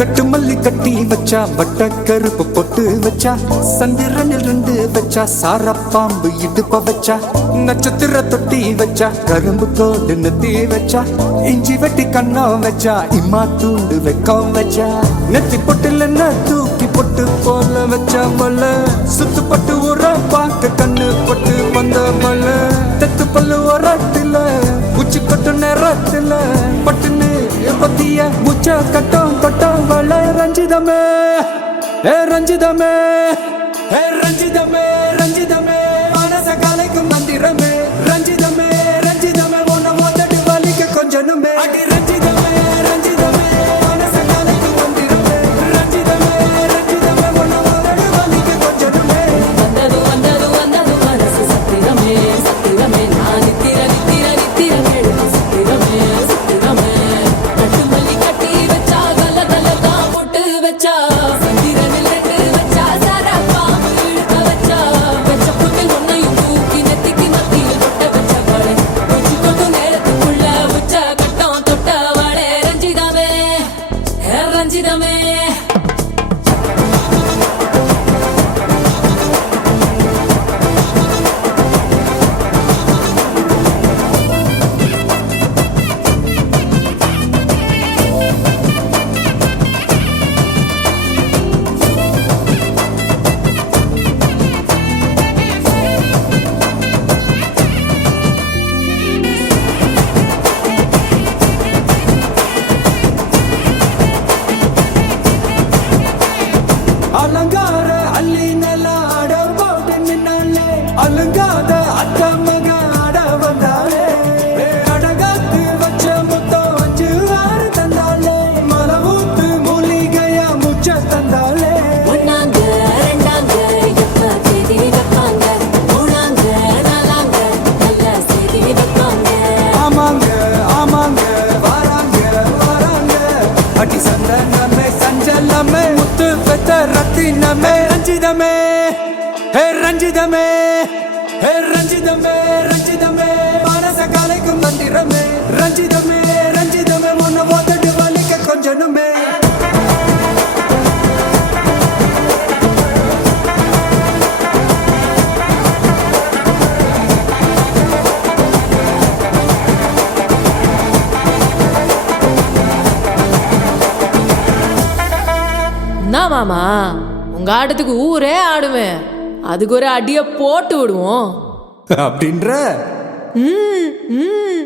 கட்டு மல்லி கட்டி வச்சா வட்ட கருப்பு பொட்டு வச்சா சந்திரனில் இருந்து வச்சா சாரப்பாம்பு இடுப்ப வச்சா நட்சத்திர தொட்டி வச்சா கரும்பு கோடு நெத்தி வச்சா இஞ்சி வெட்டி கண்ணம் வச்சா இம்மா தூண்டு வெக்கம் வச்சா நெத்தி பொட்டுல தூக்கி பொட்டு போல வச்சா மல்ல சுத்து பட்டு உர பாக்க கண்ணு பொட்டு வந்த மல்ல தெத்து பல்லு ஒரத்துல உச்சி கொட்டு நேரத்துல பட்டுன்னு பத்திய முச்ச கட்டம் கட்டம் வள ரஞ்சிதமே ஏ ரஞ்சிதமே ஏ ரஞ்சிதமே ரஞ்சிதமே மனச கலைக்கும் மந்திரமே ரஞ்சிதமே ரஞ்சிதமே உன்னை மொத்தடி வலிக்க கொஞ்சனுமே அடி ரஞ்சிதமே ரஞ்சிதமே மனச கலைக்கும் மந்திரமே ரஞ்சிதமே ரஞ்சிதமே உன்னை மொத்தடி வலிக்க கொஞ்சனுமே வந்தது வந்தது வந்தது மனசு சத்திரமே சத்திரமே நான் நித்திர நித்திர நித்திர கேடு சத்திரமே சத்திரமே கட்டு மல்லி கட்டி வச்சா கல கல தான் போட்டு வச்சா சந்திரனில் ரெண்டு வச்சா சாரா பாம்பு இழுக்க வச்சா வச்ச புட்டில் ஒன்னையும் தூக்கி நெத்திக்கு மத்தியில் தொட்ட வச்ச வாழை உச்சி கொண்டு நேரத்துக்குள்ள உச்ச கட்டம் தொட்ட வாழை ரஞ்சிதமே ரஞ்சிதமே அலங்கார அள்ளி நல்ல ஆட போட்டு நின்னாலே அலங்காத அத்த மக ஆட வந்தாலே அடகாத்து வச்ச முத்தம் வச்சு ஆறு தந்தாலே மலவூத்து மூலிகையா முச்ச தந்தாலே ஒன்னாங்க ரெண்டாங்க எப்ப செய்தி வைப்பாங்க மூணாங்க நாலாங்க நல்ல செய்தி வைப்பாங்க ஆமாங்க ஆமாங்க வராங்க வராங்க அடி சந்தனமே சஞ்சலமே முத்து பெத்த ரத்தினமே ரஞ்சிதமே ஹே ரஞ்சிதமே ஹே ரஞ்சிதமே ரஞ்சிதமே மனச கலைக்கும் மந்திரமே ரஞ்சிதமே ரஞ்சிதமே உன்னை மொத்தடி வலிக்க கொஞ்சனுமே என்ன மாமா உங்க ஆட்டத்துக்கு ஊரே ஆடுவேன் அதுக்கு ஒரு அடிய போட்டு விடுவோம் அப்படின்ற ம் ம்